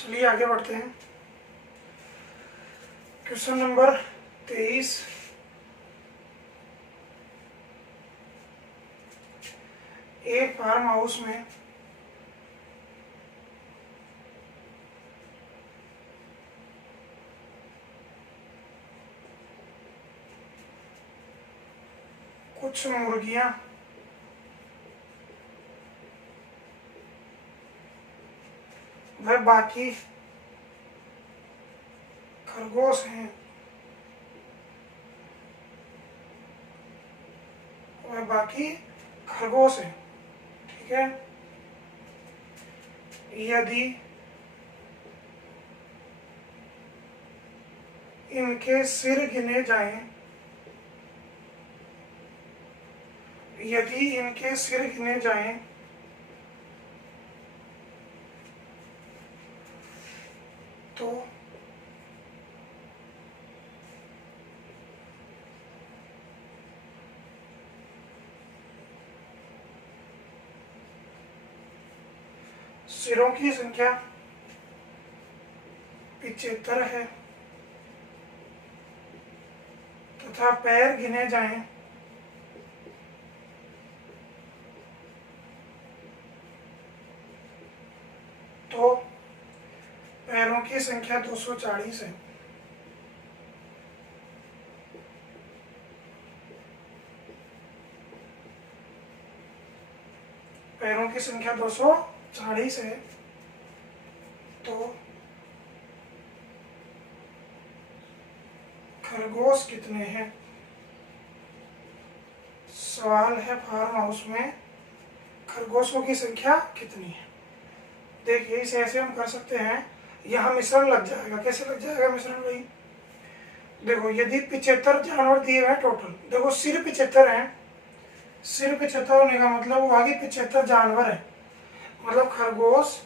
चलिए आगे बढ़ते हैं। Question number 23। एक फार्म हाउस में कुछ मुर्गियां व बाकी खरगोश हैं। वह बाकी खरगोश हैं, ठीक है। यदि इनके सिर गिने जाएं, यदि इनके सिर गिने जाएं तो सिरों की संख्या 75 है तथा पैर गिने जाएं तो पैरों की संख्या 240 है। पैरों की संख्या 240 है तो खरगोश कितने हैं। सवाल है फार्म हाउस में खरगोशों की संख्या कितनी है। देखिए इसे ऐसे हम कर सकते हैं, यहाँ मिश्रण लग जाएगा। कैसे लग जाएगा मिश्रण भाई? देखो यदि 75 जानवर दिए हुए टोटल, देखो सिर 75 हैं, सिर 75 होने का मतलब वो आगे 75 जानवर है, मतलब खरगोश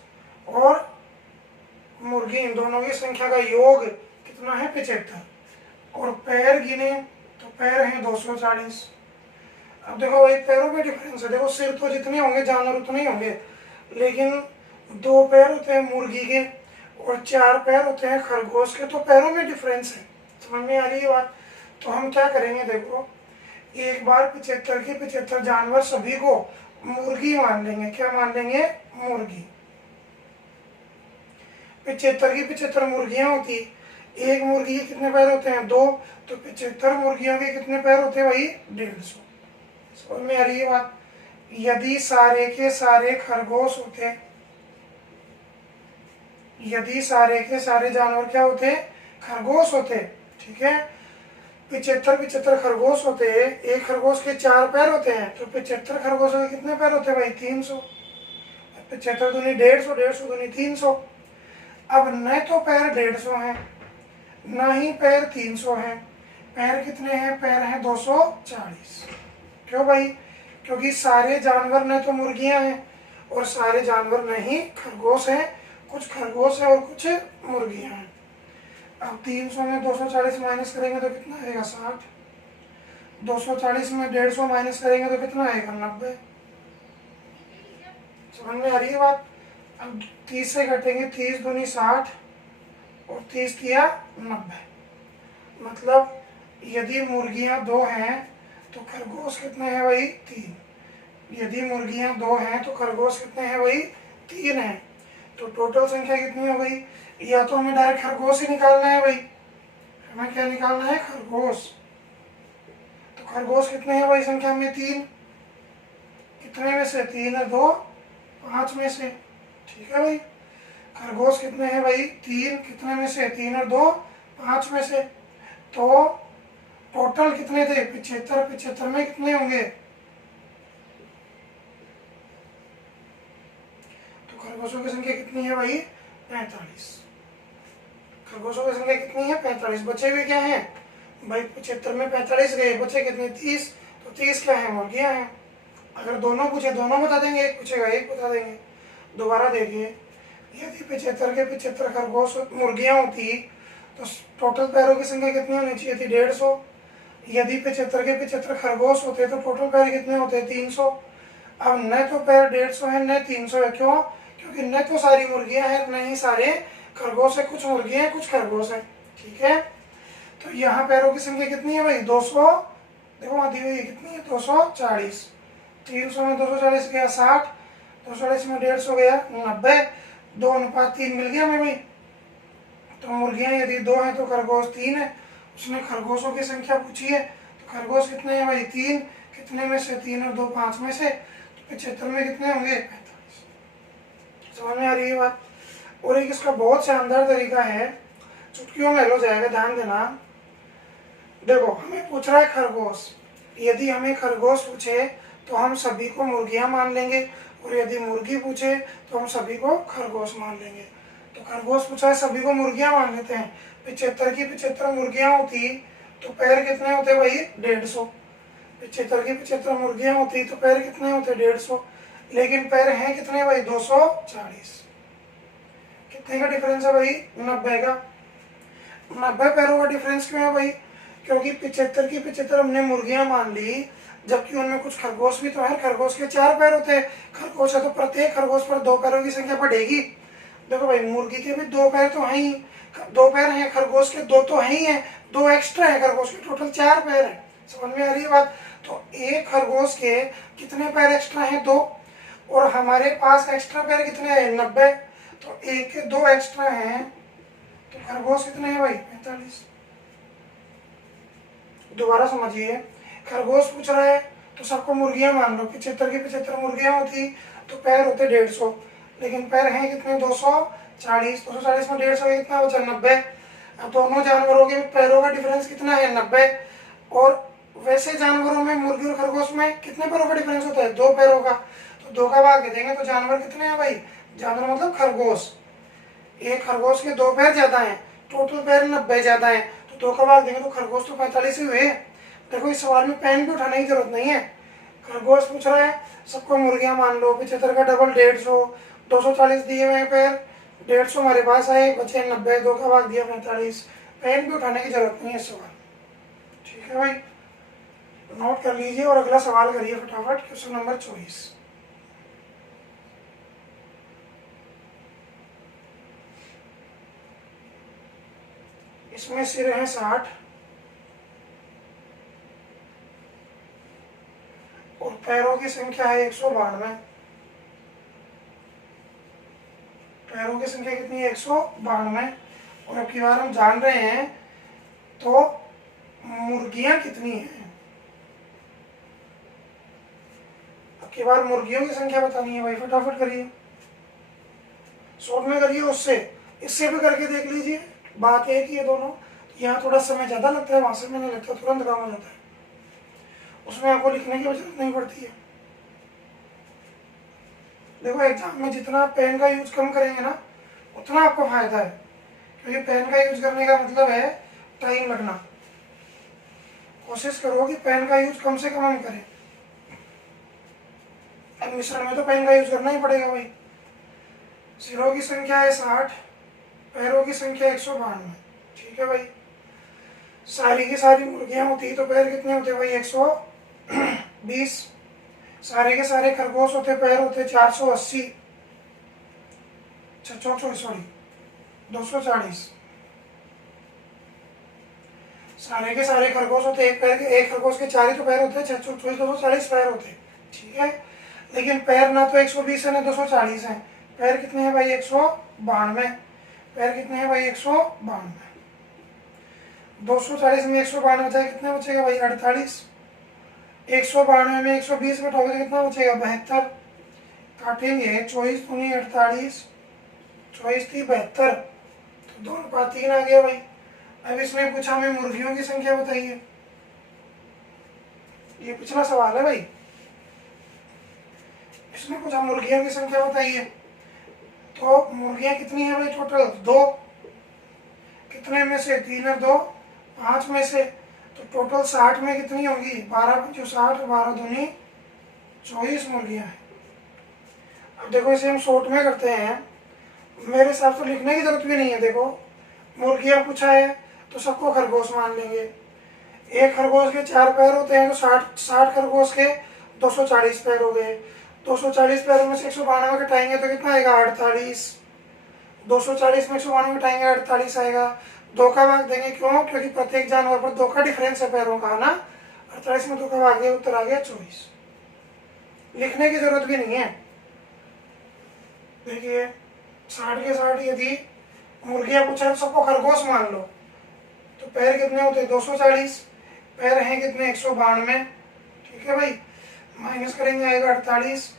और मुर्गी इन दोनों की संख्या का योग कितना है 75। और पैर गिने तो पैर हैं 240। अब देखो भाई पैरों में डिफरेंस है। देखो सिर तो जितने होंगे जानवर उतने ही होंगे, लेकिन 2 पैर होते हैं मुर्गी के और 4 पैर होते हैं खरगोश के, तो पैरों में डिफरेंस है। समझ में आ रही है बात? तो हम क्या करेंगे, देखो एक बार 75 के 75 जानवर सभी को मुर्गी मान लेंगे। क्या मान लेंगे? मुर्गी। 75 की 75 मुर्गियां होती, एक मुर्गी के कितने पैर होते हैं? 2, तो 75 मुर्गियों के कितने पैर होते हैं भाई? 150। समझ में आ रही है बात? यदि सारे के सारे खरगोश होते, यदि सारे के सारे जानवर क्या होते? खरगोश होते, ठीक है। 75 खरगोश होते हैं, एक खरगोश के 4 पैर होते हैं, तो 75 खरगोशों के कितने पैर होते हैं भाई? 300। 75 दूनी 150, 150 दूनी 300। अब न तो पैर 150 हैं, न ही पैर 300 हैं, पैर कितने हैं? पैर हैं 240। क्यों भाई? क्योंकि सारे जानवर न तो मुर्गियां हैं और सारे जानवर न ही खरगोश हैं, कुछ खरगोश है और कुछ मुर्गियां हैं। अब 300 में 240 माइनस करेंगे तो कितना आएगा? 60। 240 में 150 माइनस करेंगे तो कितना आएगा? 90। समझ में आ रही है बात? अब 30 से घटेंगे, 30 दूनी 60 और 30 किया 90। मतलब यदि मुर्गियां 2 हैं तो खरगोश कितने हैं भाई? 3। यदि मुर्गियां 2 हैं तो खरगोश कितने हैं भाई? 3 हैं। तो टोटल संख्या कितनी हो गई? या तो हमें डायरेक्ट खरगोश ही निकालना है भाई, हमें क्या निकालना है? खरगोश। तो खरगोश कितने हैं भाई संख्या में? 3। कितने में से? 3 और 2 5 में से, ठीक है भाई। खरगोश कितने हैं भाई? 3। कितने में से? 3 और 2 5 में से। तो टोटल कितने थे? 75। 75 में कितने होंगे? तो खरगोशों की संख्या कितनी है भाई? 45। खरगोशों की संख्या कितनी है? 45। बचे हुए क्या हैं भाई? 75 में 45 गए, बचे कितने? 30। तो 30 क्या है? मुर्गियां हैं। अगर दोनों पूछे दोनों बता देंगे, एक पूछेगा एक बता देंगे। दोबारा देखिए, यदि 75 के 75 खरगोश मुर्गियां होती तो टोटल पैरों की संख्या कितनी होनी चाहिए थी? 150। यदि 75 के 75 खरगोश होते तो टोटल पैर कितने होते? 300। अब न तो पैर 150 है न 300 है। क्यों? क्योंकि न तो सारी मुर्गियां हैं न ही सारे खरगोश है, कुछ मुर्गी है, कुछ खरगोश है, ठीक है। तो यहाँ पैरों की संख्या कितनी है भाई? 200, देखो वहाँ दी हुई है कितनी है? 240। 300 में 240 गया 60, 240 में 150 गया 90, 2:3 मिल गया हमें भाई। तो मुर्गियाँ यदि 2 हैं तो खरगोश 3 है। उसने खरगोशों की संख्या पूछी है, तो खरगोश कितने हैं भाई? 3। कितने में से? 3 और 2 5 में से, तो 75 में कितने होंगे? 45। समझ में आ रही है बात? और एक इसका बहुत शानदार तरीका है, चुटकियों में हल हो जाएगा, ध्यान देना। देखो हमें पूछ रहा है खरगोश, यदि हमें खरगोश पूछे तो हम सभी को मुर्गियां मान लेंगे, और यदि मुर्गी पूछे तो हम सभी को खरगोश मान लेंगे। तो खरगोश पूछा है, सभी को मुर्गियां मान लेते हैं। 75 की 75 मुर्गियां होती तो पैर कितने होते भाई? 150। 75 की 75 मुर्गियां होती तो पैर कितने होते? 150। लेकिन पैर हैं कितने भाई? 240। कितने का डिफरेंस है भाई? 90 का। 90 पैरों का डिफरेंस क्यों है भाई? क्योंकि 75 की 75 हमने मुर्गियां मान ली, जबकि उनमें कुछ खरगोश भी तो है। खरगोश के 4 पैर होते हैं, खरगोश है तो प्रत्येक खरगोश पर 2 पैरों की संख्या बढ़ेगी। देखो भाई, मुर्गी के भी 2 पैर तो हैं ही, 2 पैर हैं, खरगोश के 2 तो हैं ही हैं, 2 एक्स्ट्रा है, खरगोश के टोटल 4 पैर है। समझ में आ रही है बात? तो एक खरगोश के कितने पैर एक्स्ट्रा हैं? 2। और हमारे पास एक्स्ट्रा पैर कितने हैं? 90। तो एक के 2 एक्स्ट्रा हैं, तो खरगोश कितने हैं भाई? 45। दोबारा समझिए, खरगोश पूछ रहा है तो सबको मुर्गियां मान लो। 75 की 75 मुर्गियां होती तो पैर होते 150, लेकिन पैर हैं कितने? 240। 240 में 150 कितना बचा? 90। अब दोनों जानवरों के पैरों का डिफरेंस कितना है? 90। और वैसे जानवरों में, मुर्गी और खरगोश में कितने पैरों का डिफरेंस होता है? 2 पैरों का। तो 2 का भाग देंगे तो जानवर कितने हैं भाई? जानवर मतलब खरगोश, एक खरगोश के 2 पैर ज्यादा हैं, टोटल पैर 90 ज्यादा हैं, तो 2 का भाग देंगे तो खरगोश तो 45 ही हुए। देखो इस सवाल में पेन भी उठाने की जरूरत नहीं है। खरगोश पूछ रहा है सबको मुर्गियां मान लो, 75 का डबल 150, 240 दिए हुए पैर, 150 हमारे पास आए, बचे 90, 2 का भाग दिया 45। पेन भी उठाने की जरूरत नहीं है इस सवाल। ठीक है भाई, नोट कर लीजिए और अगला सवाल करिए फटाफट। Question number 24। इसमें सिर है 60 और पैरों की संख्या है 192। पैरों की संख्या कितनी है? 192। और अब की बार हम जान रहे हैं तो मुर्गियां कितनी हैं। अब की बार मुर्गियों की संख्या बतानी है भाई, फटाफट करिए, शॉर्ट में करिए, उससे इससे भी करके देख लीजिए। बात एक ही है दोनों, यहाँ थोड़ा समय ज़्यादा लगता है, वहाँ समय नहीं लगता, तुरंत काम हो जाता है, उसमें आपको लिखने की जरूरत नहीं पड़ती है। देखो एग्जाम में जितना पेन का यूज कम करेंगे ना, उतना आपको फायदा है, क्योंकि पेन का यूज करने का मतलब है टाइम लगना। कोशिश करो कि पेन का यूज कम से कम हम करें। अब मिश्रण में तो पेन का यूज करना ही पड़ेगा भाई। सिरों की संख्या है 60, पैरों की संख्या 192। ठीक है भाई, सारी की सारी मुर्गियां होती तो पैर कितने होते भाई? 120। सारे के सारे खरगोश होते, पैर होते 480, 240। सारे के सारे खरगोश होते एक पैर के, एक खरगोश के 4 ही तो पैर होते, 624, 240 पैर होते। ठीक है, लेकिन पैर ना तो 120 है ना 240 है। पैर कितने हैं भाई? 192। पैर कितने हैं भाई? 192। 240 में 192 बचा, कितना बचेगा भाई? 48। 192 में 120 घटाओगे तो कितना बचेगा? 72। काटेंगे, 24 दूनी 48, 24 थी 72, तो 2:3 आ गया भाई। अब इसने पूछा हमें मुर्गियों की संख्या बताइए, ये पिछला सवाल है भाई। इसने पूछा मुर्गियों की संख्या बताइए, तो मुर्गियां कितनी है भाई? टोटल 2। कितने में से? 3 और 2 5 में से, तो टोटल 60 में कितनी होंगी? 12 पंचो 60, 12 दूनी 24 मुर्गियां हैं। अब देखो इसे हम शॉर्ट में करते हैं, मेरे हिसाब से लिखने की जरूरत भी नहीं है। देखो मुर्गियां पूछा है तो सबको खरगोश मान लेंगे। एक खरगोश के 4 पैर होते हैं, तो 60 खरगोश के 240 पैर हो गए। 240 पैरों में से 192 घटाएंगे तो कितना आएगा? 48। 240 में 192 घटाएंगे 48 आएगा। 2 का भाग देंगे, क्यों? क्योंकि प्रत्येक जानवर पर 2 का डिफरेंस है पैरों का, है ना। 48 में 2 का भाग दिया, उत्तर आ गया 24। लिखने की जरूरत भी नहीं है। देखिए 60 के 60 यदि मुर्गियां पूछे, सबको खरगोश मान लो, तो पैर कितने होते हैं? 240। पैर हैं कितने? 192। ठीक है भाई, माइनस करेंगे आएगा 48।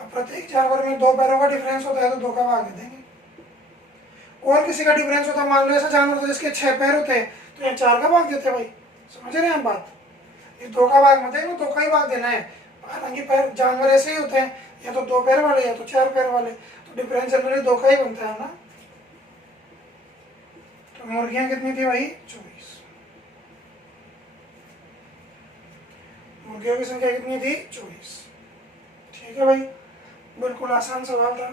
अब प्रत्येक जानवर में 2 पैरों का डिफरेंस होता है, तो 2 का भाग दे देंगे। और किसी का डिफरेंस होता, मान लो ऐसा जानवर था जिसके 6 पैर होते हैं, तो यहाँ 4 का भाग देते भाई। समझ रहे हैं बात? ये 2 का भाग मत है, 2 का ही भाग देना है। हालांकि पैर जानवर ऐसे ही होते हैं, या तो 2 पैर वाले या तो 4 पैर वाले, तो डिफरेंस जनरली 2 का ही बनता है ना। तो मुर्गियां कितनी थी भाई? 24। मुर्गियों की संख्या कितनी थी? 24। ठीक है भाई, बिल्कुल आसान सवाल था।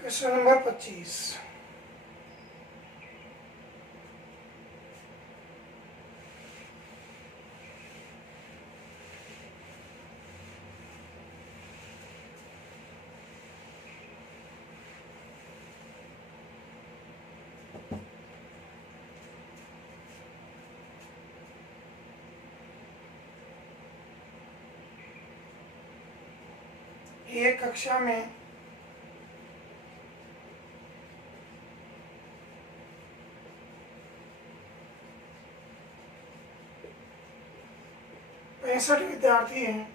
Question number 25। एक कक्षा में पैंसठ विद्यार्थी हैं।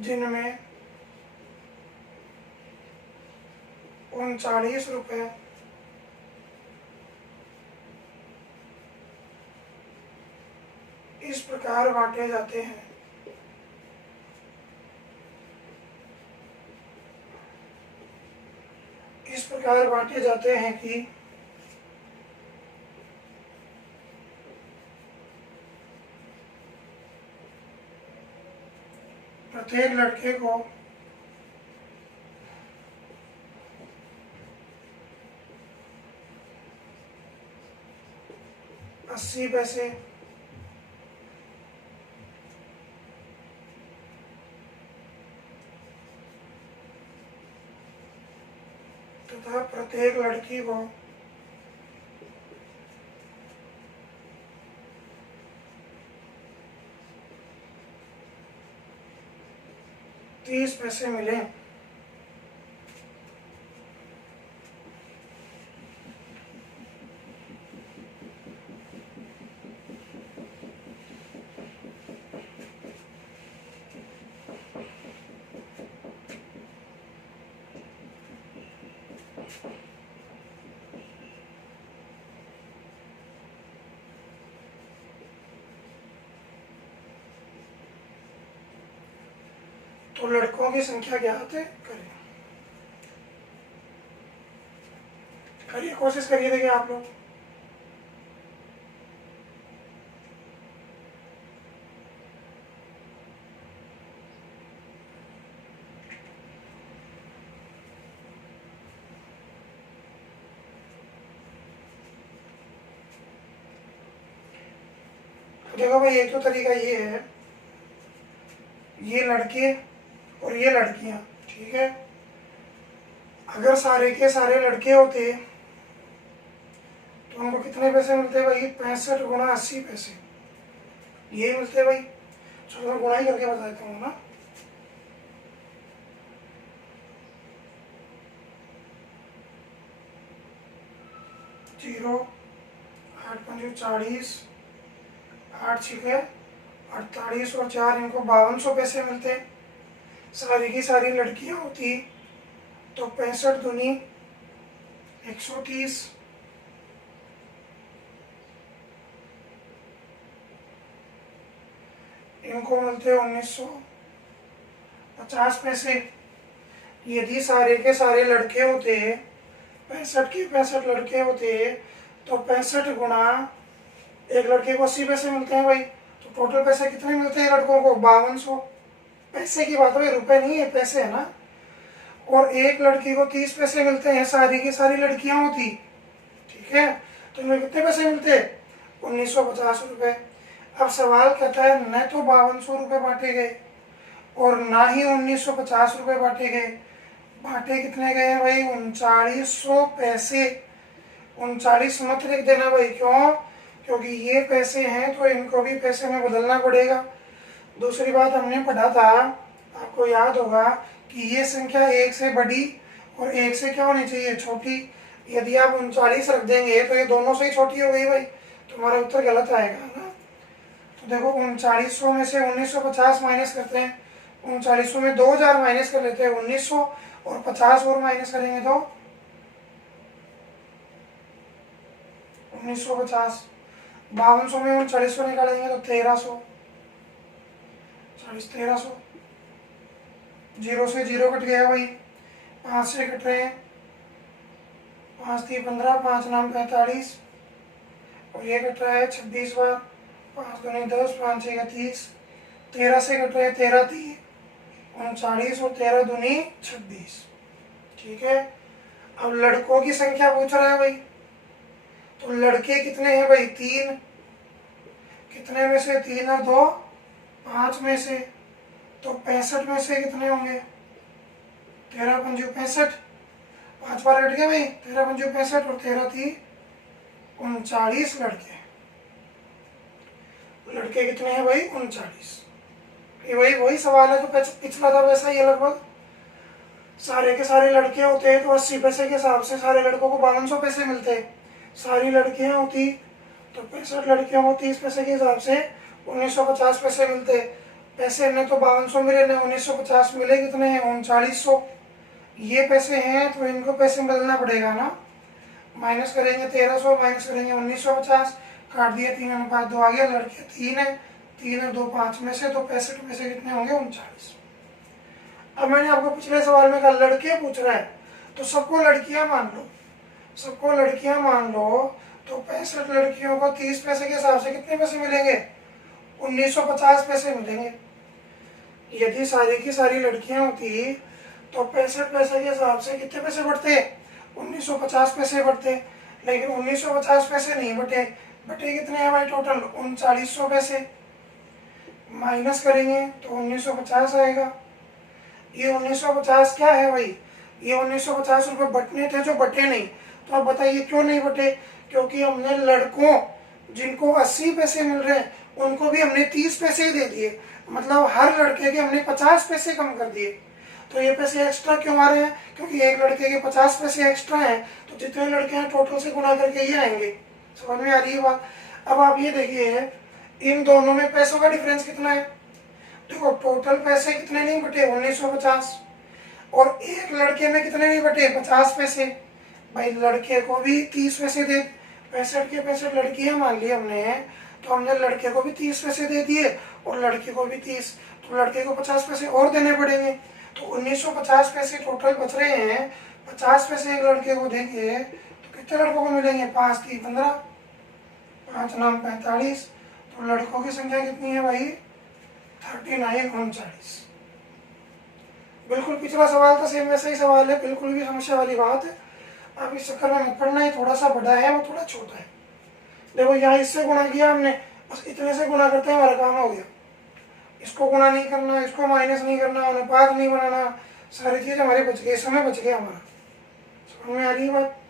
जिनमें 39 रुपये इस प्रकार बांटे जाते हैं। इस प्रकार बांटे जाते हैं कि प्रत्येक लड़के को 80 पैसे तथा प्रत्येक लड़की को 30 पैसे मिले। तो लड़कों की संख्या ज्ञात है, करें। करिए, कोशिश करिए, देखिए आप लोग। देखो भाई, एक तो तरीका ये है, ये लड़के और ये लड़कियां, ठीक है। अगर सारे के सारे लड़के होते तो हमको कितने पैसे मिलते भाई? 65 गुणा 80 पैसे, ये मिलते भाई। चलो मैं गुणा ही करके बता देता हूँ ना। जीरो, 8 पंजे 40, 8 छिके 48 और 4 इनको 5200 पैसे मिलते। सारी की सारी लड़कियां होती तो 65 दूनी 130, इनको मिलते 1950 पैसे। यदि सारे के सारे लड़के होते, 65 के 65 लड़के होते, तो 65 गुणा, एक लड़के को 80 पैसे मिलते हैं भाई, तो टोटल पैसे कितने मिलते हैं लड़कों को? 5200। पैसे की बात है भाई, रुपए नहीं है, पैसे है ना। और एक लड़की को 30 पैसे मिलते हैं, सारी की सारी लड़कियां होती, ठीक ठीक है। तो इनमें कितने पैसे मिलते? 1950 रुपये। अब सवाल कहता है न तो 5200 रुपये बांटे गए और ना ही 1950 रुपये बांटे गए, बांटे कितने गए हैं भाई? 3900 पैसे। 39 मत लिख देना भाई, क्यों? क्योंकि ये पैसे हैं तो इनको भी पैसे में बदलना पड़ेगा। दूसरी बात हमने पढ़ा था, आपको याद होगा कि ये संख्या 1 से बड़ी और 1 से क्या होनी चाहिए? छोटी। यदि आप 39 रख देंगे तो ये दोनों से ही छोटी हो गई भाई, तुम्हारा उत्तर गलत आएगा ना। तो देखो 3900 में से 1950 माइनस करते हैं, 3900 में 2000 माइनस कर लेते हैं 1900, और 50 और माइनस करेंगे तो 1950। 5200 में 3900 निकालेंगे तो 1300, 1300। जीरो से जीरो कट गया भाई, 5 से कट रहे हैं, 5 3 15, 5 9 45, और ये कट रहा है 26 बार, 5 दूनी 10, 5 6 30, 13 से कट रहे हैं 13 3 39 और 13 दूनी 26। ठीक है। अब लड़कों की संख्या पूछ रहा है भाई, तो लड़के कितने हैं भाई? 3। कितने में से? 3 और 2 5 में से, तो 65 में से कितने होंगे? 13 पंजू 65, 5 बार कट गए भाई, 13 पंजू 65 और 13 थी 39 लड़के। लड़के कितने हैं भाई? 39। ये वही सवाल है जो पिछला था, वैसा ही है लगभग। सारे के सारे लड़के होते हैं तो 80 पैसे के हिसाब से सारे लड़कों को 5200 पैसे मिलते। सारी लड़कियां होती तो 65 लड़कियों को 30 पैसे के हिसाब से 1950 पैसे मिलते। पैसे ने तो 5200 मिले, ने 1950 मिले, कितने हैं? 3900। ये पैसे हैं तो इनको पैसे में बदलना पड़ेगा ना। माइनस करेंगे 1300, माइनस करेंगे 1950, काट दिए 3 अनुपात 2 आ गया। लड़के 3 है, 3 और 2 5 में से, तो 65 में से कितने होंगे? 39। अब मैंने आपको पिछले सवाल में कहा लड़के पूछ रहा है तो सबको लड़कियां मान लो, सबको लड़कियां मान लो, तो 65 लड़कियों को 30 पैसे के हिसाब से कितने पैसे मिलेंगे? 1950 पैसे मिलेंगे। यदि सारी की सारी लड़कियां होती तो 65 पैसे के हिसाब से कितने पैसे बढ़ते? 1950 पैसे बढ़ते। लेकिन 1950 पैसे नहीं बटे, बटे कितने हैं भाई टोटल? 3900 पैसे। माइनस करेंगे तो 1950 आएगा। ये 1950 क्या है भाई? ये 1950 रुपये बटने थे जो बटे नहीं। तो अब बताइए क्यों नहीं बटे? क्योंकि हमने लड़कों जिनको 80 पैसे मिल रहे हैं उनको भी हमने 30 पैसे दे दिए, मतलब हर लड़के के हमने 50 पैसे कम कर दिए। तो ये पैसे एक्स्ट्रा क्यों आ रहे हैं? क्योंकि एक लड़के के 50 पैसे एक्स्ट्रा हैं, तो जितने लड़के हैं टोटल से गुना करके ये आएंगे। समझ में आ रही है बात? अब आप ये देखिए इन दोनों में पैसों का डिफरेंस कितना है। देखो टोटल पैसे कितने नहीं बटे? 1950। और एक लड़के में कितने नहीं बटे? 50 पैसे। भाई लड़के को भी 30 पैसे दे, 65 के 65 लड़कियां मान ली हमने, तो हमने लड़के को भी 30 पैसे दे दिए और लड़के को भी 30, तो लड़के को 50 पैसे और देने पड़ेंगे। तो 1950 पैसे टोटल बच रहे हैं, 50 पैसे एक लड़के को देंगे तो कितने लड़कों को मिलेंगे? 5 3 15, 5 9 45। तो लड़कों की संख्या कितनी है भाई? 39 39। बिल्कुल पिछला सवाल था सेम वैसा ही सवाल है, बिल्कुल भी समस्या वाली बात है। अब इस चक्कर में मत पढ़ना, ही थोड़ा सा बड़ा है वो थोड़ा छोटा है। देखो यहाँ इससे गुणा किया हमने, बस इतने से गुणा करते हैं हमारा काम हो गया। इसको गुणा नहीं करना, इसको माइनस नहीं करना, अनुपात नहीं बनाना, सारी चीज हमारे बच गई, समय बच गया हमारा। समझ में आ रही है बात?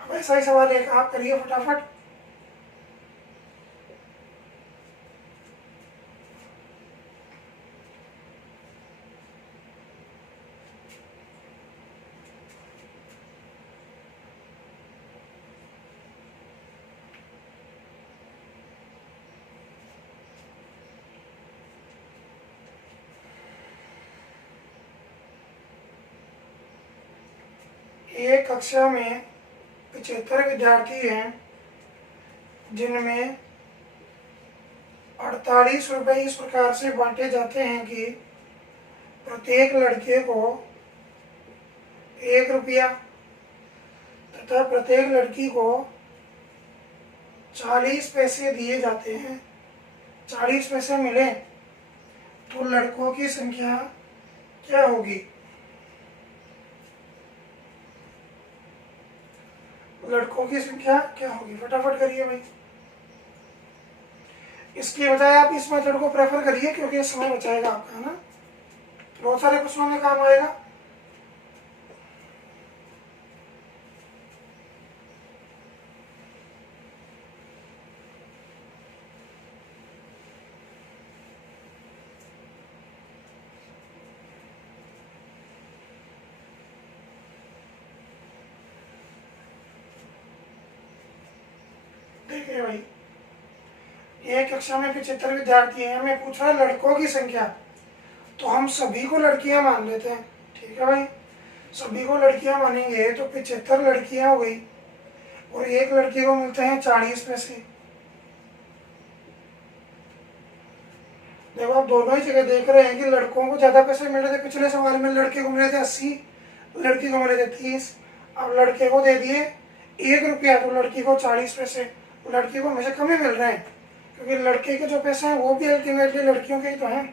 अब ऐसा ही सवाल है, आप करिए फटाफट। एक कक्षा में 75 विद्यार्थी हैं जिनमें 48 रुपये इस प्रकार से बांटे जाते हैं कि प्रत्येक लड़के को 1 रुपया तथा प्रत्येक लड़की को 40 पैसे दिए जाते हैं। 40 पैसे मिले तो लड़कों की संख्या क्या होगी? लड़कों की संख्या क्या होगी, फटाफट करिए भाई। इसकी बजाय आप इस मेथड को प्रेफर करिए क्योंकि समय बचाएगा आपका, है ना, बहुत सारे प्रश्नों में काम आएगा। देखिए भाई, एक कक्षा में 75 विद्यार्थी हैं, हमें पूछ रहा है लड़कों की संख्या, तो हम सभी को लड़कियां मान लेते हैं। ठीक है भाई, सभी को लड़कियां मानेंगे तो 75 लड़कियां हो गई और एक लड़की को मिलते हैं 40 पैसे। देखो आप दोनों ही जगह देख रहे हैं कि लड़कों को ज्यादा पैसे मिल रहे थे। पिछले सवाल में लड़के को मिले थे 80, लड़की को मिले थे 30। अब लड़के को दे दिए 1 रुपया तो लड़की को 40 पैसे। लड़की को हमेशा कम ही मिल रहे हैं क्योंकि लड़के के जो पैसे हैं वो भी अल्टीमेटली लड़कियों के ही तो हैं।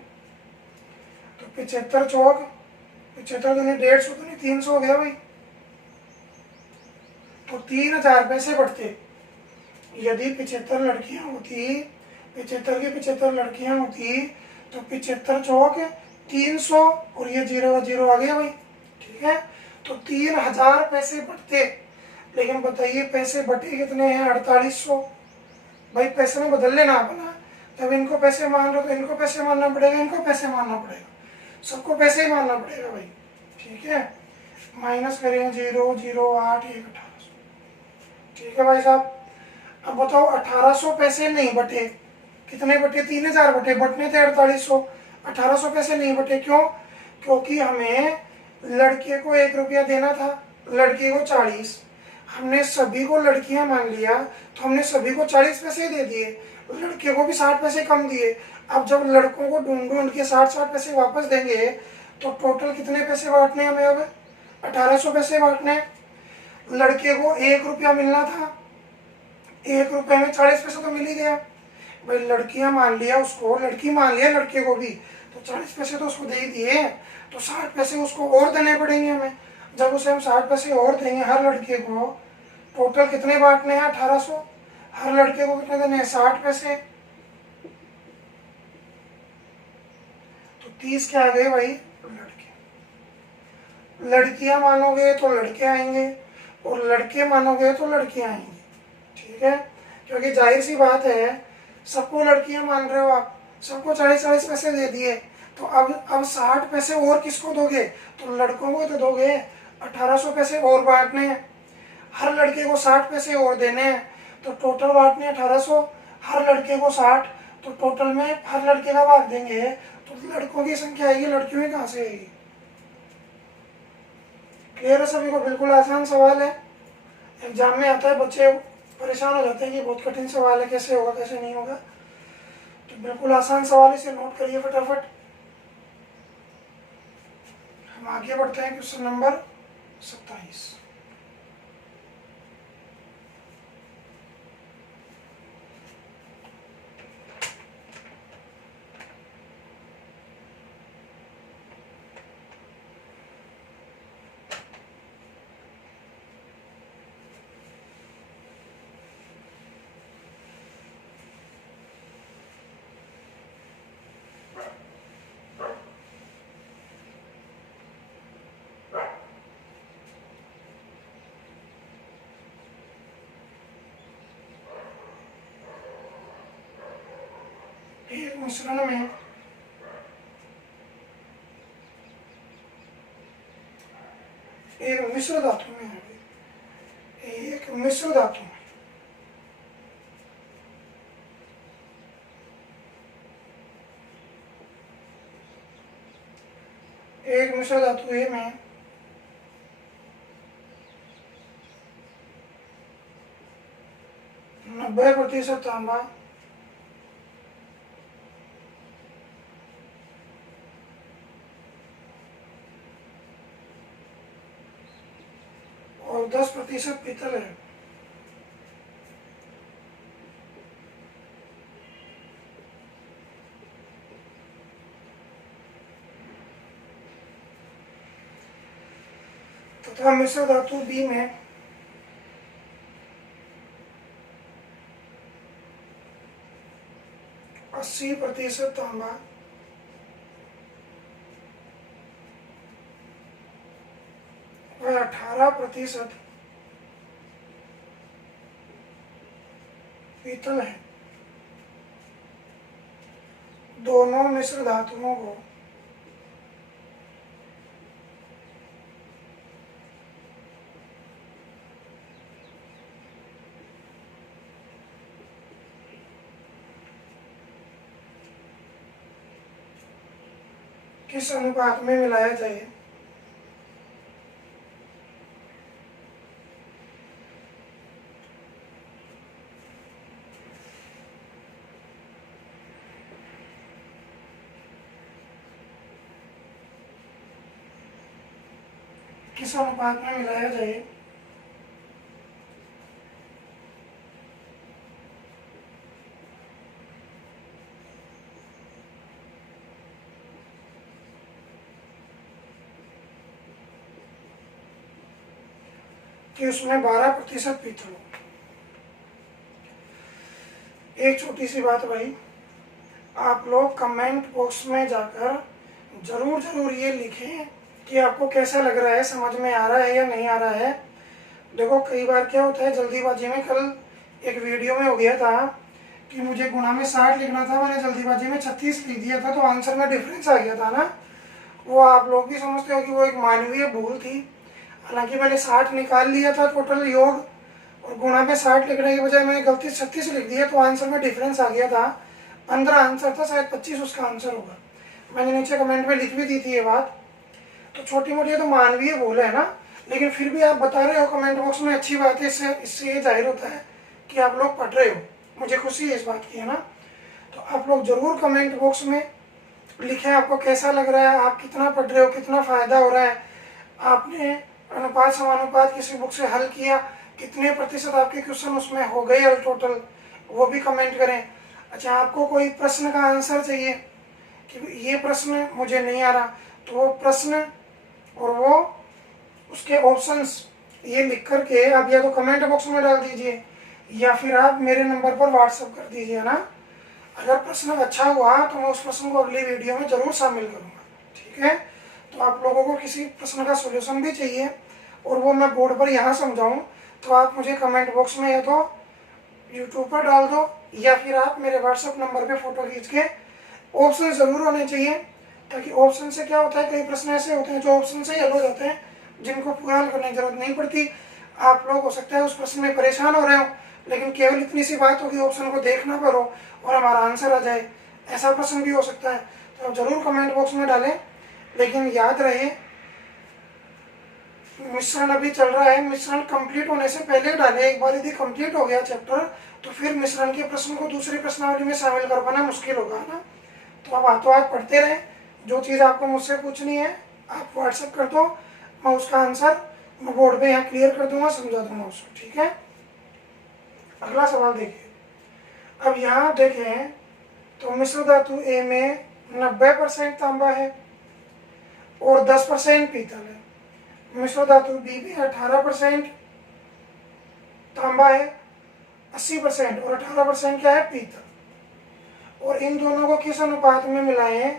तो 75 चौक 75 दूनी 150 दूनी 300 हो गया भाई। तो 3000 पैसे बढ़ते यदि 75 लड़कियां होती, 75 की 75 लड़कियां होती तो 75 चौक 300 और ये 0 0 आ गया भाई। ठीक है, तो 3000 पैसे बढ़ते। लेकिन बताइए पैसे बटे कितने हैं, 4800। भाई पैसे में बदल लेना अपना, तब इनको पैसे मान लो तो इनको पैसे मानना पड़ेगा, इनको पैसे मानना पड़ेगा, सबको पैसे ही मानना पड़ेगा भाई। ठीक है, माइनस करेंगे 0 0 8 1 1800। ठीक है भाई साहब, अब बताओ 1800 पैसे नहीं बटे, कितने बटे, 3000 बटे, बटने थे 4800। 1800 पैसे नहीं बटे, क्यों? क्योंकि हमें लड़के को 1 रुपया देना था, लड़के को 40। हमने सभी को लड़कियां मान लिया तो हमने सभी को 40 पैसे दे दिए, लड़के को भी 60 पैसे कम दिए। अब जब लड़कों को ढूंढ ढूंढ के 60 पैसे वापस देंगे तो टोटल कितने पैसे बांटने हमें, अब 1800 पैसे बांटने। लड़के को 1 रुपया मिलना था, 1 रुपये में 40 पैसे तो मिल ही गया भाई। लड़कियां मान लिया उसको, लड़की मान लिया लड़के को भी, तो 40 पैसे तो उसको दे ही दिए, तो 60 पैसे उसको और देने पड़ेंगे हमें। जब उसे हम 60 पैसे और देंगे हर लड़के को, टोटल कितने बांटने हैं, 1800। हर लड़के को कितने देने हैं, 60 पैसे। तो 30 क्या आ गए भाई, लड़के। लड़कियां मानोगे तो लड़के आएंगे और लड़के मानोगे तो लड़कियां आएंगी। ठीक है, क्योंकि जाहिर सी बात है सबको लड़कियां मान रहे हो आप, सबको 40 पैसे दे दिए, तो अब 60 पैसे और किसको दोगे, तो लड़कों को तो दोगे। 1800 पैसे और बांटने हैं, हर लड़के को 60 पैसे और देने हैं, तो टोटल बांटने 1800, हर लड़के को 60, तो टोटल में हर लड़के का भाग देंगे तो लड़कों की संख्या आएगी, लड़कियों की कहाँ से आएगी। क्लियर है सभी को, बिल्कुल आसान सवाल है। एग्जाम में आता है, बच्चे परेशान हो जाते हैं कि बहुत कठिन सवाल है, कैसे होगा कैसे नहीं होगा। तो बिल्कुल आसान सवाल, इसे नोट करिए फटाफट। हम आगे बढ़ते हैं क्वेश्चन नंबर 27। एक मिश्रण में एक मिश्र धातु में एक मिश्र धातु में एक मिश्र धातु ए में 90% तांबा और 10% पीतल है। तथा मिश्र धातु बी में 80% तांबा व 18% पीतल है। दोनों मिश्र धातुओं को किस अनुपात में मिलाया जाए? किस अनुपात में मिलाया जाए? कि उसमें 12% पीतल हो। एक छोटी सी बात भाई, आप लोग कमेंट बॉक्स में जाकर जरूर ये लिखें कि आपको कैसा लग रहा है, समझ में आ रहा है या नहीं आ रहा है। देखो कई बार क्या होता है जल्दीबाजी में, कल एक वीडियो में हो गया था कि मुझे गुणा में 60 लिखना था, मैंने जल्दीबाजी में 36 लिख दिया था, तो आंसर में डिफरेंस आ गया था ना। वो आप लोग भी समझते हो कि वो एक मानवीय भूल थी। हालांकि मैंने 60 निकाल लिया था टोटल योग, और गुणा में 60 लिखने की बजाय मैंने गलती 36 लिख दिया, तो आंसर में डिफरेंस आ गया था। 15 आंसर था, शायद 25 उसका आंसर होगा। मैंने नीचे कमेंट में लिख भी दी थी ये बात। तो छोटी मोटी तो मानवीय भूल है ना, लेकिन फिर भी आप बता रहे हो कमेंट बॉक्स में, अच्छी बात है। इससे ये जाहिर होता है कि आप लोग पढ़ रहे हो, मुझे खुशी है इस बात की, है ना। तो आप लोग जरूर कमेंट बॉक्स में लिखें आपको कैसा लग रहा है, आप कितना पढ़ रहे हो, कितना फ़ायदा हो रहा है, आपने अनुपात समानुपात किसी बुक से हल किया, कितने प्रतिशत आपके क्वेश्चन उसमें हो गए और टोटल, वो भी कमेंट करें। अच्छा, आपको कोई प्रश्न का आंसर चाहिए कि ये प्रश्न मुझे नहीं आ रहा, तो वो प्रश्न और वो उसके ऑप्शंस ये लिख करके आप या तो कमेंट बॉक्स में डाल दीजिए या फिर आप मेरे नंबर पर व्हाट्सएप कर दीजिए ना। अगर प्रश्न अच्छा हुआ तो मैं उस प्रश्न को अगली वीडियो में जरूर शामिल करूँगा, ठीक है। तो आप लोगों को किसी प्रश्न का सॉल्यूशन भी चाहिए और वो मैं बोर्ड पर यहाँ समझाऊँ, तो आप मुझे कमेंट बॉक्स में या तो यूट्यूब पर डाल दो या फिर आप मेरे व्हाट्सएप नंबर पे फोटो खींच के, ऑप्शन ज़रूर होने चाहिए, ताकि ऑप्शन से क्या होता है, कई प्रश्न ऐसे होते हैं जो ऑप्शन से ही हल हो जाते हैं, जिनको पूरा हल करने की जरूरत नहीं पड़ती। आप लोग हो सकता है उस प्रश्न में परेशान हो रहे हो, लेकिन केवल इतनी सी बात हो कि ऑप्शन को देखना पड़ो और हमारा आंसर आ जाए, ऐसा प्रश्न भी हो सकता है। तो आप जरूर कमेंट बॉक्स में डालें, लेकिन याद रहे मिश्रण अभी चल रहा है, मिश्रण कंप्लीट होने से पहले डालें। एक बार यदि कंप्लीट हो गया चैप्टर तो फिर मिश्रण के प्रश्न को दूसरी प्रश्नावली में शामिल कर पाना मुश्किल होगा ना। तो आप हाथों हाथ पढ़ते रहें, जो चीज़ आपको मुझसे पूछनी है आप व्हाट्सएप कर दो, मैं उसका आंसर मैं बोर्ड पे यहाँ क्लियर कर दूंगा, समझा दूंगा उसको, ठीक है। अगला सवाल देखिए। अब यहाँ देखें तो मिश्र धातु ए में 90% तांबा है और 10% पीतल है। मिश्र धातु बी में 18% तांबा है, 80% और 18% क्या है, पीतल। और इन दोनों को किस अनुपात में मिलाएं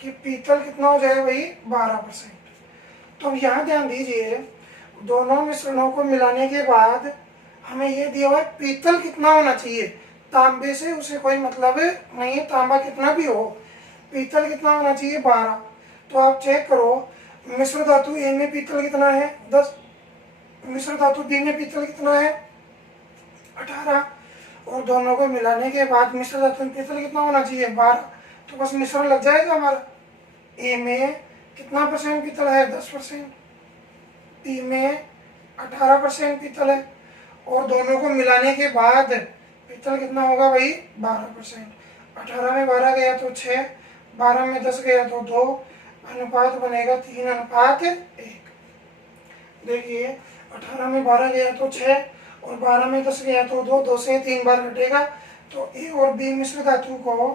कि पीतल कितना हो जाए भाई, 12%। तो यहाँ ध्यान दीजिए, दोनों मिश्रणों को मिलाने के बाद हमें ये दिया हुआ है पीतल कितना होना चाहिए। तांबे से उसे कोई मतलब नहीं, तांबा कितना भी हो, पीतल कितना होना चाहिए, 12। तो आप चेक करो, मिश्र धातु ए में पीतल कितना है, 10। मिश्र धातु बी में पीतल कितना है, 18। और दोनों को मिलाने के बाद मिश्र धातु में पीतल कितना होना चाहिए, 12। तो बस मिश्रण लग जाएगा हमारा। ए में कितना परसेंट पीतल है, 10%। बी में 18% पीतल है और दोनों को मिलाने के बाद पीतल कितना होगा भाई, 12%। 18 में 12 गया तो 6, 12 में 10 गया तो 2, अनुपात बनेगा 3:1। देखिए 18 में 12 गया तो 6 और 12 में 10 गया तो 2, 2 से 3 बार घटेगा। तो ए और बी मिश्र धातु को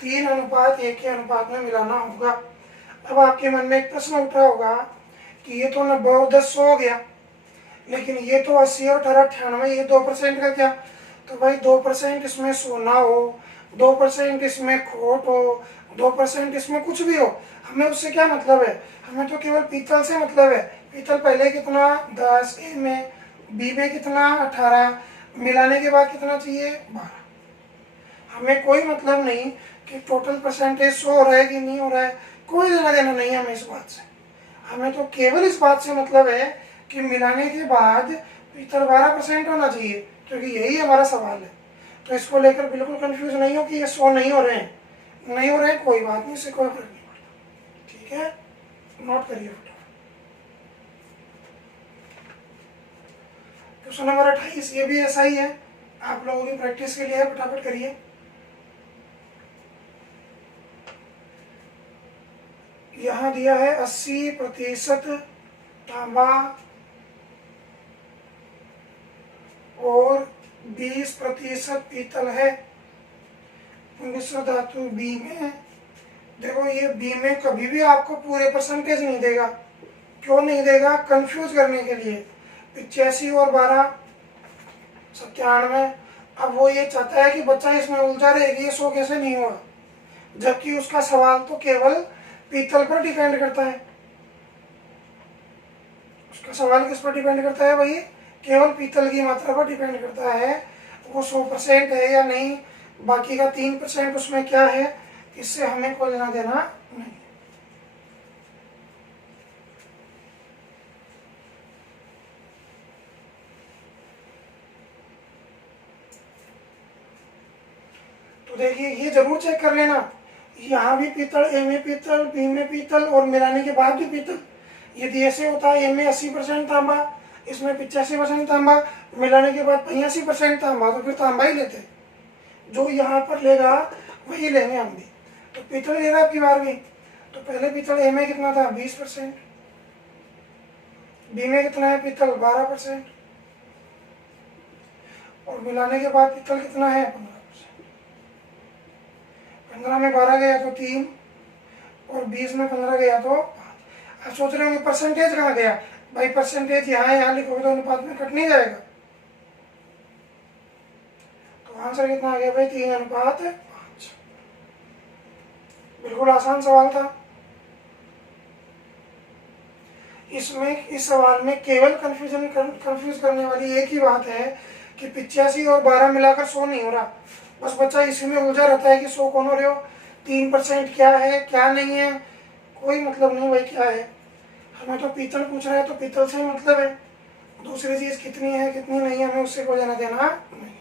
3:1 के अनुपात में मिलाना होगा। अब आपके मन में एक प्रश्न उठा होगा कि ये तो 90 और 10 100 हो गया, लेकिन ये तो 80 और 18 98, ये 2% का क्या। तो भाई 2% इसमें 100 ना हो, 2% इसमें खोट हो, 2% इसमें कुछ भी हो, हमें उससे क्या मतलब है? हमें तो केवल पीतल से मतलब है। पीतल पहले कितना 10, ए में, बी में कितना 18, मिलाने के बाद कितना चाहिए 12। हमें कोई मतलब नहीं कि टोटल परसेंटेज शो हो रहा है कि नहीं हो रहा है, कोई लेना देना नहीं है हमें इस बात से। हमें तो केवल इस बात से मतलब है कि मिलाने के बाद पीतल 12% होना चाहिए, क्योंकि यही हमारा सवाल है। तो इसको लेकर बिल्कुल कंफ्यूज नहीं हो कि ये शो नहीं हो रहे हैं, नहीं हो रहे हैं, कोई बात नहीं, इससे कोई फर्क नहीं पड़ता। ठीक है, नोट करिए फटाफट। क्वेश्चन नंबर 28, ये भी ऐसा ही है, आप लोगों की प्रैक्टिस के लिए है, फटाफट करिए। यहाँ दिया है 80% तांबा और 20% पीतल है मिश्र धातु बी में। देखो ये बी में कभी भी आपको पूरे परसेंटेज नहीं देगा। क्यों नहीं देगा? कंफ्यूज करने के लिए। 85 और 12 97। अब वो ये चाहता है कि बच्चा इसमें उलझा रहेगी, ये 100 कैसे नहीं हुआ, जबकि उसका सवाल तो केवल पीतल पर डिपेंड करता है। उसका सवाल किस पर डिपेंड करता है भाई? केवल पीतल की मात्रा पर डिपेंड करता है, वो 100% है या नहीं, बाकी का 3% उसमें क्या है, इससे हमें कोई लेना देना नहीं। तो देखिए ये जरूर चेक कर लेना, यहाँ भी पीतल, ए में पीतल, बी में पीतल और मिलाने के बाद भी पीतल। यदि ऐसे होता है ए में 80% तांबा, इसमें 85% तांबा, मिलाने के बाद 85% तांबा, तो फिर तांबा ही लेते। जो यहाँ पर लेगा वही लेंगे हम भी। तो पीतल ले रहा है आपकी बार भी, तो पहले पीतल ए में कितना था 20%, बी में कितना है पीतल 12%, और मिलाने के बाद पीतल कितना है 15%। 15 में 12 गया तो 3, और 20 में 15 गया तो 5। आप सोच रहे होंगे परसेंटेज कहाँ गया? भाई परसेंटेज यहाँ लिखोगे तो अनुपात में कट नहीं जाएगा। तो आंसर कितना आ गया भाई? 3:5। बिल्कुल आसान सवाल था। इसमें इस सवाल में केवल कंफ्यूज करने वाली एक ही बात है कि 85 और 12 मिलाकर 100 नहीं हो रहा। बस बच्चा इसी में उलझा रहता है कि 100 कौन हो रहे हो, 3% क्या है क्या नहीं है, कोई मतलब नहीं भाई क्या है। हमें तो पीतल पूछ रहा है तो पीतल से ही मतलब है, दूसरी चीज कितनी है कितनी नहीं है हमें उससे कोई लेना देना नहीं।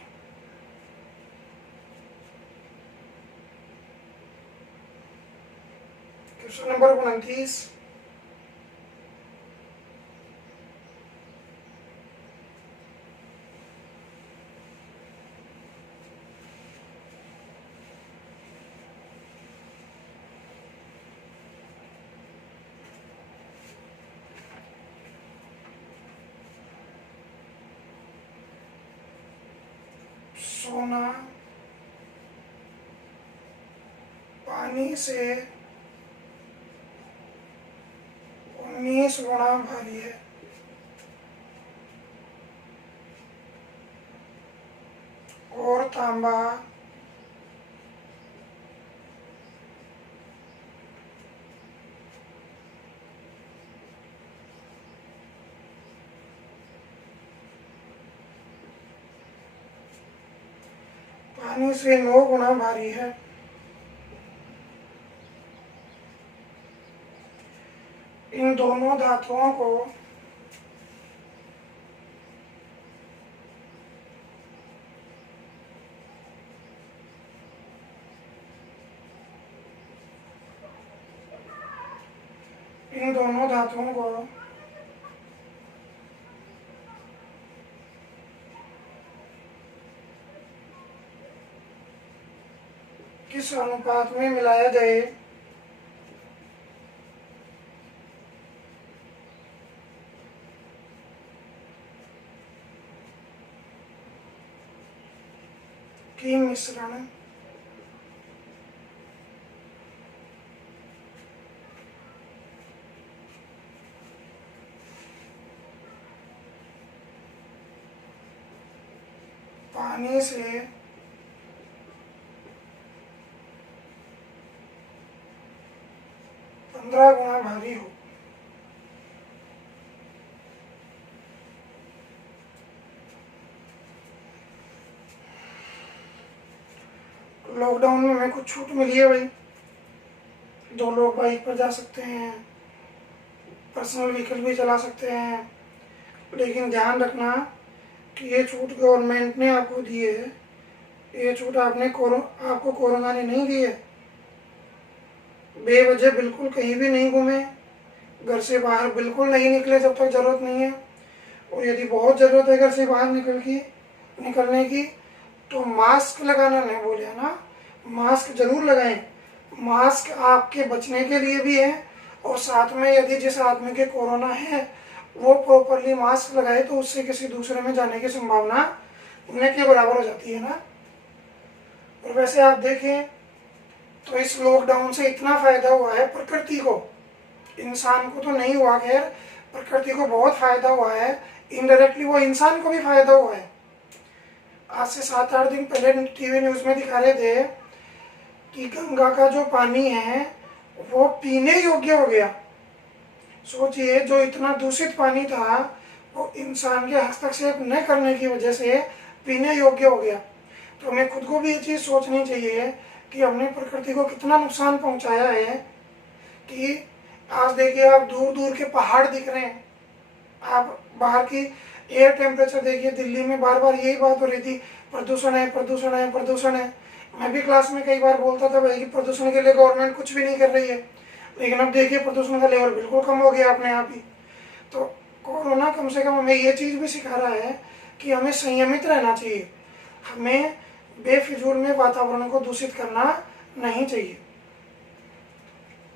क्वेश्चन नंबर 29, सोना पानी से 19 गुना भारी है, और तांबा 9 गुना भारी है। इन दोनों धातुओं को किस अनुपात में मिलाया जाए कि मिश्रण पानी से 15 गुना भारी हो। लॉकडाउन में हमें कुछ छूट मिली है भाई, 2 लोग बाइक पर जा सकते हैं, पर्सनल व्हीकल भी चला सकते हैं, लेकिन ध्यान रखना कि ये छूट गवर्नमेंट ने आपको दी है, ये छूट आपको कोरोना ने नहीं दी है। बेवजह बिल्कुल कहीं भी नहीं घूमे, घर से बाहर बिल्कुल नहीं निकले जब तक ज़रूरत नहीं है, और यदि बहुत ज़रूरत है घर से बाहर निकलने की तो मास्क लगाना नहीं भूले ना, मास्क जरूर लगाएं। मास्क आपके बचने के लिए भी है, और साथ में यदि जिस आदमी के कोरोना है वो प्रॉपरली मास्क लगाए तो उससे किसी दूसरे में जाने की संभावना न के बराबर हो जाती है ना। और वैसे आप देखें तो इस लॉकडाउन से इतना फायदा हुआ है प्रकृति को, इंसान को तो नहीं हुआ, खैर प्रकृति को बहुत फायदा हुआ है, इनडायरेक्टली वो इंसान को भी फायदा हुआ है। आज से 7-8 दिन पहले टीवी न्यूज़ में दिखा रहे थे कि गंगा का जो पानी है वो पीने योग्य हो गया। सोचिए, जो इतना दूषित पानी था वो इंसान के हस्तक्षेप न करने की वजह से पीने योग्य हो गया। तो हमें खुद को भी ये चीज़ सोचनी चाहिए कि हमने प्रकृति को कितना नुकसान पहुंचाया है। कि आज देखिए, आप दूर दूर के पहाड़ दिख रहे हैं, आप बाहर की एयर टेम्परेचर देखिए, दिल्ली में बार बार यही बात हो रही थी, प्रदूषण है प्रदूषण है प्रदूषण है। मैं भी क्लास में कई बार बोलता था भाई कि प्रदूषण के लिए गवर्नमेंट कुछ भी नहीं कर रही है, लेकिन अब देखिए प्रदूषण का लेवल बिल्कुल कम हो गया अपने आप ही। तो कोरोना कम से कम हमें ये चीज़ भी सिखा रहा है कि हमें संयमित रहना चाहिए, हमें बेफिजूल में वातावरण को दूषित करना नहीं चाहिए।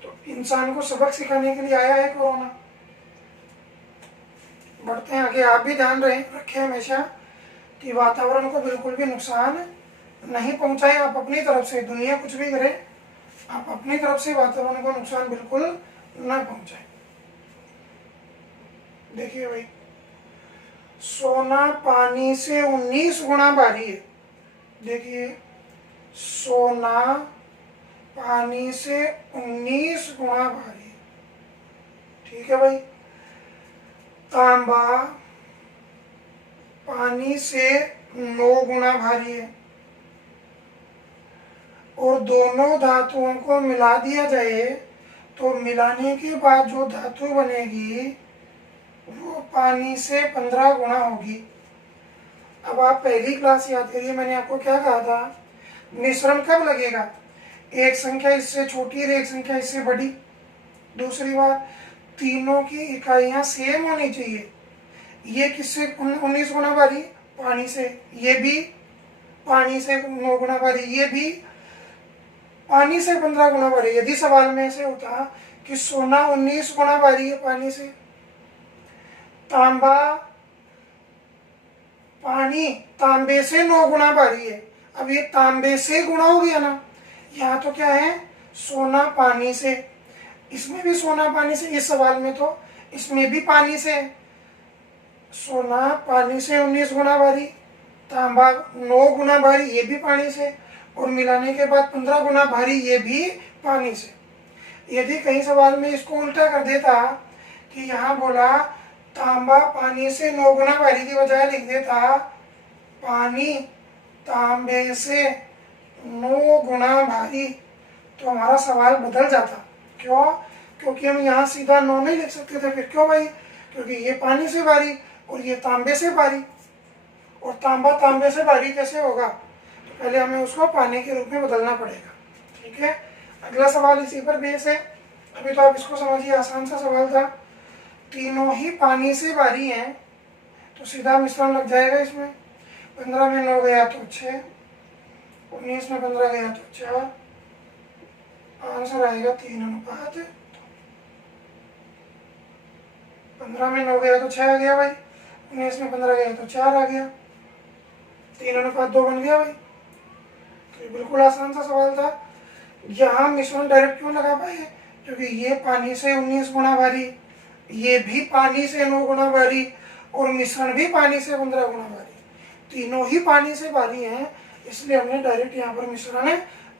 तो इंसान को सबक सिखाने के लिए आया है कोरोना। बढ़ते हैं आगे, आप भी ध्यान रखें हमेशा कि वातावरण को बिल्कुल भी नुकसान नहीं पहुंचाएं। आप अपनी तरफ से, दुनिया कुछ भी करे, आप अपनी तरफ से वातावरण को नुकसान बिल्कुल न पहुंचाएं। देखिए भाई, सोना पानी से 19 गुना भारी है। देखिए, सोना पानी से 19 गुना भारी है, ठीक है भाई। तांबा पानी से 9 गुना भारी है, और दोनों धातुओं को मिला दिया जाए तो मिलाने के बाद जो धातु बनेगी वो पानी से 15 गुना होगी। अब आप पहली क्लास याद करिए, मैंने आपको क्या कहा था, मिश्रण कब लगेगा, एक संख्या इससे छोटी और एक संख्या इससे बड़ी। दूसरी बात, तीनों की इकाइयां सेम होनी चाहिए। ये किससे 19 गुना भारी, पानी से, ये भी पानी से 9 गुना भारी, ये भी पानी से 15 गुना भारी। यदि सवाल में ऐसे होता कि सोना 19 गुना भारी है पानी से, तांबा तांबे से 9 गुना भारी है, अब ये तांबे से गुणा हो गया ना। यहाँ तो क्या है, सोना पानी से, इसमें भी सोना पानी से, इस सवाल में तो इसमें भी पानी से। सोना पानी से 19 गुना भारी, तांबा 9 गुना भारी, ये भी पानी से, और मिलाने के बाद 15 गुना भारी, ये भी पानी से। यदि कहीं सवाल में इसको उल्टा कर देता कि यहाँ बोला तांबा पानी से 9 गुना भारी की बजाय लिख देता पानी तांबे से 9 गुना भारी, तो हमारा सवाल बदल जाता। क्यों? क्योंकि हम यहाँ सीधा 9 नहीं लिख सकते थे। फिर क्यों भाई? क्योंकि ये पानी से भारी और ये तांबे से भारी, और तांबा तांबे से भारी कैसे होगा, तो पहले हमें उसको पानी के रूप में बदलना पड़ेगा। ठीक है, अगला सवाल इसी पर बेस है। अभी तो आप इसको समझिए, आसान सा सवाल था। तीनों ही पानी से भारी हैं, तो सीधा मिश्रण लग जाएगा इसमें। 15 में 9 गया तो 6, 19 में 15 गया तो 4, आंसर आएगा 3:2। 15 में 9 गया तो 6 आ गया भाई, 19 में 15 गया तो 4 आ गया, 3:2 बन गया भाई। तो ये बिल्कुल आसान सा सवाल था। यहाँ मिश्रण डायरेक्ट क्यों लगा पाए? क्योंकि ये पानी से 19 गुना भारी, ये भी पानी से 9 गुना भारी, और मिश्रण भी पानी से 15 गुना भारी, तीनों ही पानी से भारी हैं, इसलिए हमने डायरेक्ट यहाँ पर मिश्रण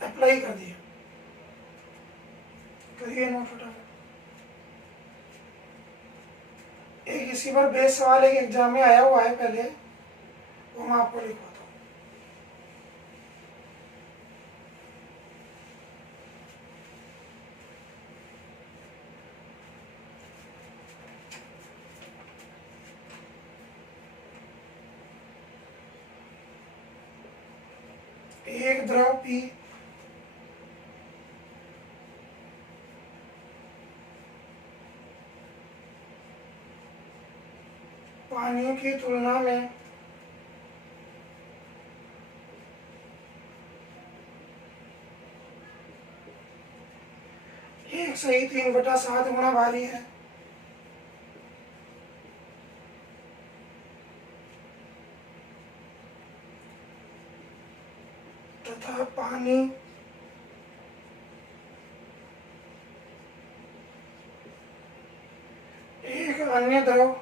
अप्लाई कर दिया। करिए नोट फटाफट। एक इसी पर बेस सवाल एक एग्जाम में आया हुआ है पहले, वो मैं आपको लिखवाता हूँ। एक द्रव पी पानी की तुलना में एक सही 3/7 गुना भारी है तथा पानी एक अन्य द्रव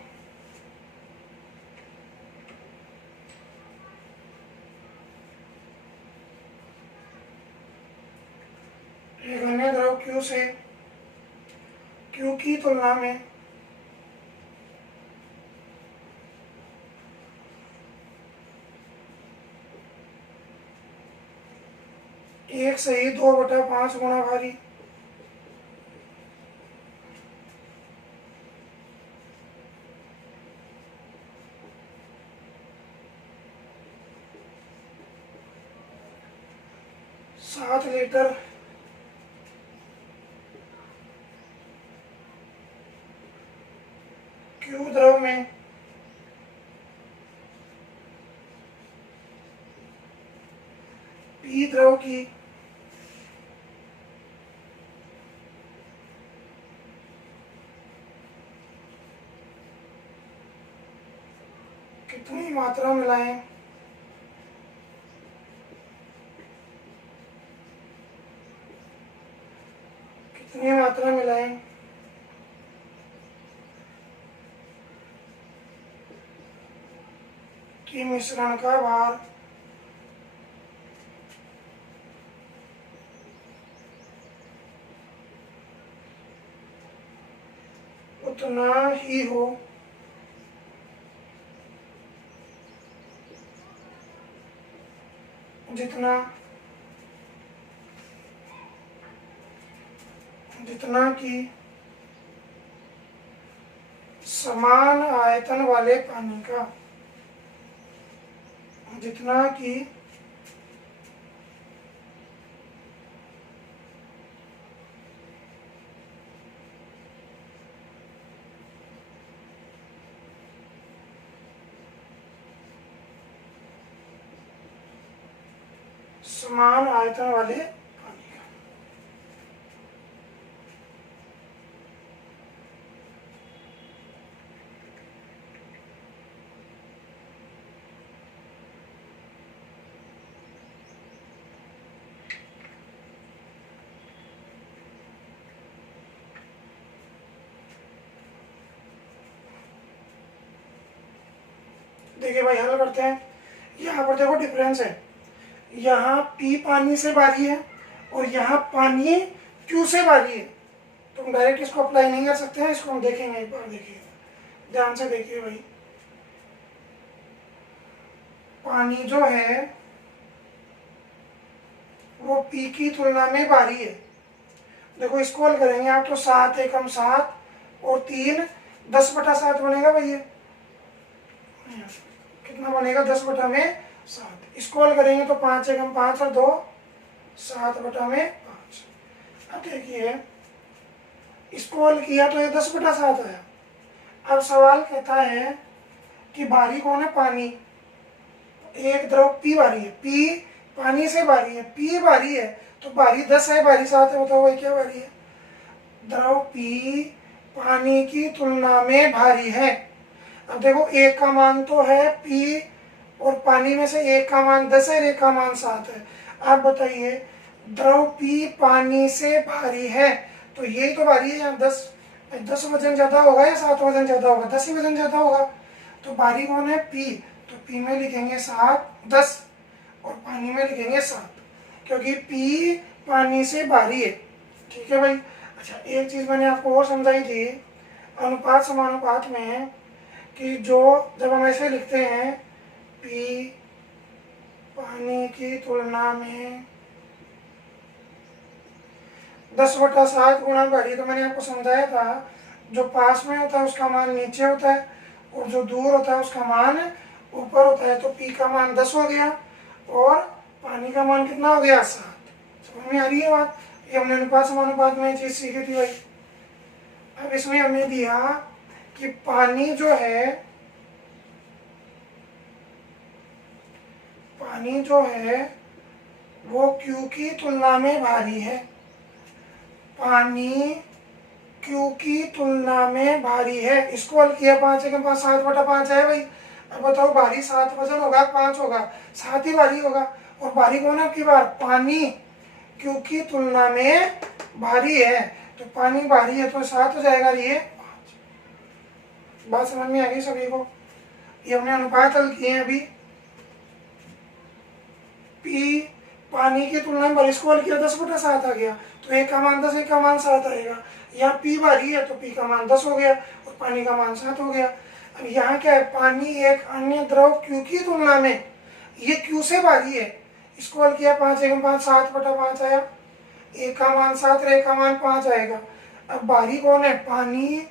क्यू से क्यू की तुलना में एक सही 2/5 गुना भारी सात लीटर क्यू द्रव में पी द्रव की कितनी मात्रा मिलाएं कि मिश्रण का भार उतना ही हो जितना कि समान आयतन वाले पानी का, जितना कि समान आयतन वाले पानी का। देखिए भाई हल करते हैं। यहाँ पर देखो डिफरेंस है, यहाँ P पानी से भारी है और यहाँ पानी Q से भारी है, तो हम डायरेक्ट इसको अप्लाई नहीं कर सकते हैं, इसको हम देखेंगे एक बार। देखिए ध्यान से देखिए भाई, पानी जो है वो P की तुलना में भारी है। देखो इसको हल करेंगे आप तो 7 एकम 7 और 3 10/7 बनेगा भैया, कितना बनेगा 10/7। इसको हल करेंगे तो 5 एकम 5 और 2 7/5। अब देखिए इसको हल किया तो ये 10/7 आया। अब सवाल कहता है कि भारी कौन है, पानी। एक द्रव पी भारी है, पी पानी से भारी है, पी भारी है, तो भारी 10 है, भारी 7 है, बताओ भाई क्या भारी है। द्रव पी पानी की तुलना में भारी है। अब देखो एक का मान तो है पी और पानी में से एक का मान 10 है, एक का मान 7 है। आप बताइए द्रव पी पानी से भारी है, तो यही तो भारी है। यहाँ 10 वजन ज्यादा होगा या 7 वजन ज्यादा होगा, 10 ही वजन ज्यादा होगा। तो भारी कौन है, पी, तो पी में लिखेंगे 7 10 और पानी में लिखेंगे 7, क्योंकि पी पानी से भारी है। ठीक है भाई। अच्छा एक चीज मैंने आपको और समझाई थी, अनुपात समानुपात में कि जो जब हम ऐसे लिखते हैं पी पानी की तुलना में 10/7 गुणा भारी, तो मैंने आपको समझाया था जो पास में होता है उसका मान नीचे होता है और जो दूर होता है उसका मान ऊपर होता है। तो पी का मान 10 हो गया और पानी का मान कितना हो गया 7। समझ में आ रही है बात? ये हमने अनुपात समानुपात में चीज सीखी थी भाई। अब इसमें हमने दिया कि पानी जो है वो Q की तुलना में भारी है। पानी Q की तुलना में भारी है। इसको हल किया 5 के पास 7/5 है भाई। अब बताओ भारी 7 वजन होगा 5 होगा, 7 ही भारी होगा। और भारी कौन है आपकी बार? पानी Q की तुलना में भारी है। तो पानी भारी है तो 7 हो जाएगा, ये 5। बात समझ में आ गई सभी को? ये हमने अनुपात हल किए हैं अभी। पी पानी की तुलना में इसको हल किया 10/7 आ गया, तो एक का मान 10 एक का मान 7 आएगा। यहाँ पी भारी है तो पी का मान 10 हो गया और पानी का मान 7 हो गया। अब यहाँ क्या है? पानी एक अन्य द्रव Q की तुलना में, ये Q से भारी है। इसको हल किया 5 एक 5 7/5 आया, एक का मान 7 और एक का मान 5 आएगा। अब भारी कौन है? पानी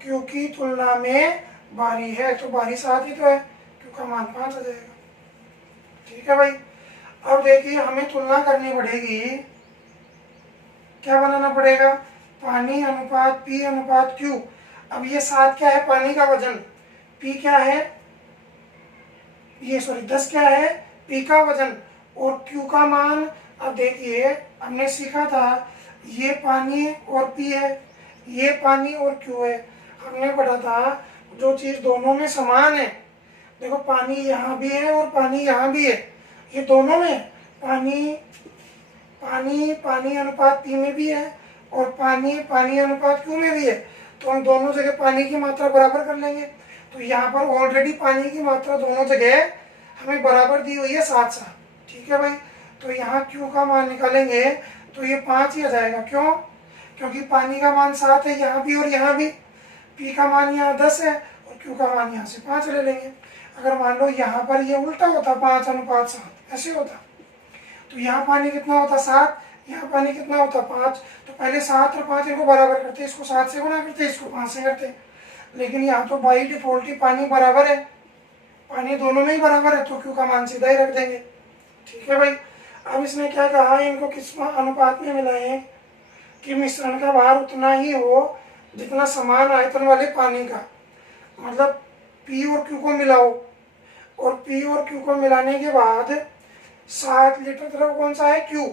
Q की तुलना में भारी है, तो भारी 7 ही तो है, Q का मान 5 आ जाएगा। ठीक है भाई। अब देखिए हमें तुलना करनी पड़ेगी, क्या बनाना पड़ेगा? पानी अनुपात P अनुपात Q। अब ये 7 क्या है? पानी का वजन। P क्या है? ये 10 क्या है? P का वजन। और Q का मान, अब देखिए हमने सीखा था ये पानी और P है, ये पानी और Q है। हमने पढ़ा था जो चीज दोनों में समान है, देखो पानी यहाँ भी है और पानी यहाँ भी है, ये दोनों में पानी अनुपात P में भी है और पानी अनुपात Q में भी है। तो हम दोनों जगह पानी की मात्रा बराबर कर लेंगे। तो यहाँ पर ऑलरेडी पानी की मात्रा दोनों जगह हमें बराबर दी हुई है 7। ठीक है भाई। तो यहाँ Q का मान निकालेंगे तो ये 5 ही आ जाएगा। क्यों? क्योंकि पानी का मान 7 है यहाँ भी और यहाँ भी। P का मान यहाँ 10 है और Q का मान यहाँ से 5 ले लेंगे। अगर मान लो यहाँ पर ये उल्टा होता 5:7 ऐसे होता, तो यहाँ पानी कितना होता 7, यहाँ पानी कितना होता 5। तो पहले 7 और 5 इनको बराबर करते, इसको 7 से गुणा करते, इसको 5 से करते। लेकिन यहाँ तो बाई डिफॉल्ट ही पानी बराबर है, पानी दोनों में ही बराबर है, तो Q का मान सीधा ही रख देंगे। ठीक है भाई। अब इसने क्या कहा, इनको किस अनुपात में मिलाएं कि मिश्रण का भार उतना ही हो जितना समान आयतन वाले पानी का। मतलब P और Q को मिलाओ और P और Q को मिलाने के बाद 7 लीटर द्रव कौन सा है? Q।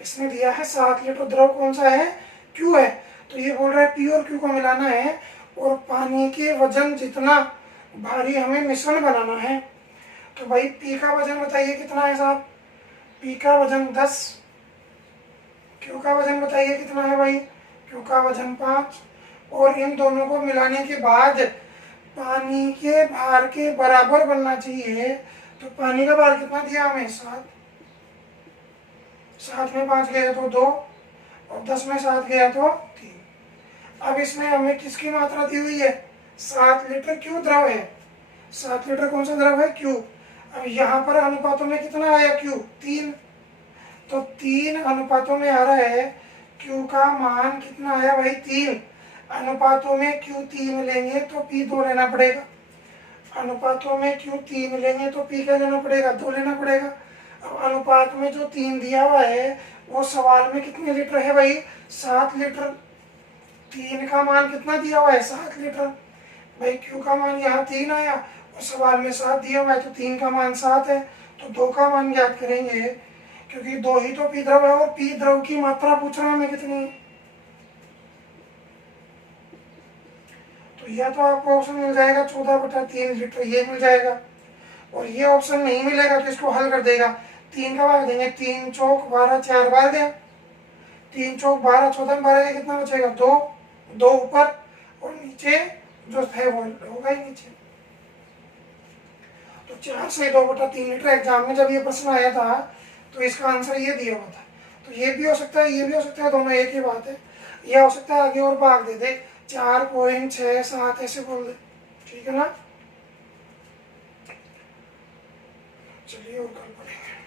इसने दिया है 7 लीटर द्रव कौन सा है? Q है। तो ये बोल रहा है P और Q को मिलाना है और पानी के वजन जितना भारी हमें मिश्रण बनाना है। तो भाई P का वजन बताइए कितना है साहब? P का वजन 10। Q का वजन बताइए कितना है भाई? Q का वजन 5। और इन दोनों को मिलाने के बाद पानी के भार के बराबर बनना चाहिए। तो पानी का भार कितना दिया हमें? 7। 7 में 5 गया तो 2 और 10 में 7 गया तो 3। अब इसमें हमें किसकी मात्रा दी हुई है? 7 लीटर Q द्रव है। 7 लीटर कौन सा द्रव है? Q। अब यहाँ पर अनुपातों में कितना आया Q? 3। तो 3 अनुपातों में आ रहा है, Q का मान कितना आया भाई? 3। अनुपातों में Q 3 लेंगे तो P 2 लेना पड़ेगा। अनुपातों में Q 3 लेंगे तो P क्या लेना पड़ेगा? 2 लेना पड़ेगा। अब अनुपात में जो 3 दिया हुआ है वो सवाल में कितने लीटर है भाई? 7 लीटर। 3 का मान कितना दिया हुआ है? 7 लीटर। भाई Q का मान यहाँ 3 आया और सवाल में 7 दिया हुआ है, तो 3 का मान 7 है, तो 2 का मान ज्ञात करेंगे, क्योंकि 2 ही तो P द्रव है और P द्रव की मात्रा पूछ रहा है हमें कितनी है। तो यह तो आपको ऑप्शन मिल जाएगा 14/3 लीटर, ये मिल जाएगा। और ये ऑप्शन नहीं मिलेगा तो इसको हल कर देगा। 3 का भाग देंगे, 3 चौक 12, 4 बार गया, 3 चौक 12, 14 में 12 कितना बचेगा? 2 ऊपर और नीचे जो है वो होगा ही नीचे। तो 4 से 2/3 लीटर। एग्जाम में जब ये प्रश्न आया था तो इसका आंसर ये दिया हुआ था। तो ये भी हो सकता है, ये भी हो सकता है, दोनों एक ही बात है। यह हो सकता है आगे और भाग दे दे 4.67 ऐसे बोल दे, ठीक है ना। चलिए और कल पढ़ेंगे।